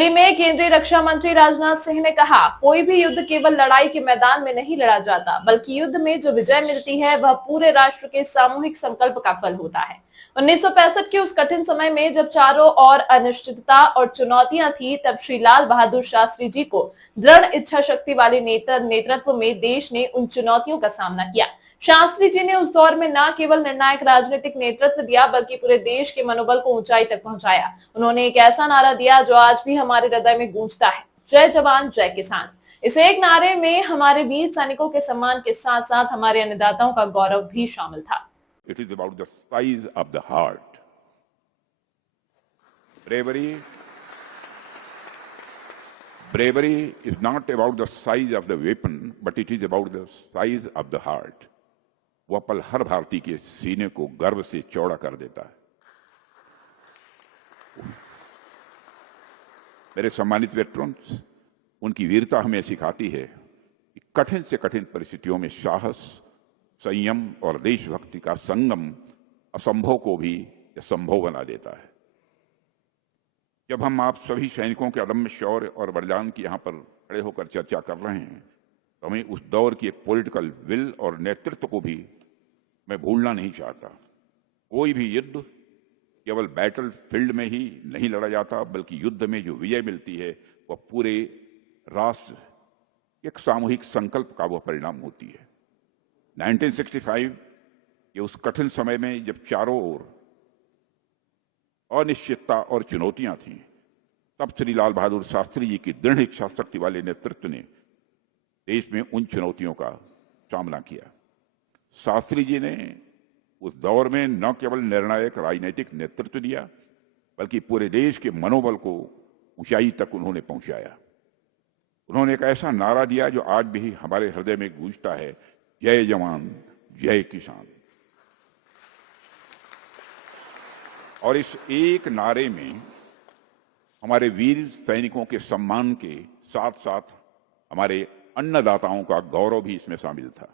दिल्ली में केंद्रीय रक्षा मंत्री राजनाथ सिंह ने कहा, कोई भी युद्ध केवल लड़ाई के मैदान में नहीं लड़ा जाता, बल्कि युद्ध में जो विजय मिलती है वह पूरे राष्ट्र के सामूहिक संकल्प का फल होता है। 1965 के उस कठिन समय में जब चारों ओर अनिश्चितता और चुनौतियां थी, तब श्री लाल बहादुर शास्त्री जी को दृढ़ इच्छा शक्ति वाले नेतृत्व में देश ने उन चुनौतियों का सामना किया। शास्त्री जी ने उस दौर में न केवल निर्णायक राजनीतिक नेतृत्व दिया, बल्कि पूरे देश के मनोबल को ऊंचाई तक पहुंचाया। उन्होंने एक ऐसा नारा दिया जो आज भी हमारे हृदय में गूंजता है, जय जवान जय किसान। इस एक नारे में हमारे वीर सैनिकों के सम्मान के साथ साथ हमारे अन्नदाताओं का गौरव भी शामिल था। It is about the size of the heart. Bravery is not about the size of the weapon, but it is about the size of the heart. वह पल हर भारतीय के सीने को गर्व से चौड़ा कर देता है। मेरे सम्मानित वेटरन्स, उनकी वीरता हमें सिखाती है कि कठिन से कठिन परिस्थितियों में साहस, संयम और देशभक्ति का संगम असंभव को भी संभव बना देता है। जब हम आप सभी सैनिकों के अदम्य शौर्य और बलिदान की यहाँ पर खड़े होकर चर्चा कर रहे हैं, तो हमें उस दौर की एक पॉलिटिकल विल और नेतृत्व को भी मैं भूलना नहीं चाहता। कोई भी युद्ध केवल बैटल फील्ड में ही नहीं लड़ा जाता, बल्कि युद्ध में जो विजय मिलती है वह पूरे राष्ट्र एक सामूहिक संकल्प का वह परिणाम होती है। 1965 ये उस कठिन समय में जब चारों ओर अनिश्चितता और चुनौतियां थीं, तब श्री लाल बहादुर शास्त्री जी की दृढ़ इच्छा शक्ति वाले नेतृत्व ने देश में उन चुनौतियों का सामना किया। शास्त्री जी ने उस दौर में न केवल निर्णायक राजनीतिक नेतृत्व दिया, बल्कि पूरे देश के मनोबल को ऊंचाई तक उन्होंने पहुंचाया। उन्होंने एक ऐसा नारा दिया जो आज भी हमारे हृदय में गूंजता है, जय जवान जय किसान। और इस एक नारे में हमारे वीर सैनिकों के सम्मान के साथ साथ हमारे अन्नदाताओं का गौरव भी इसमें शामिल था।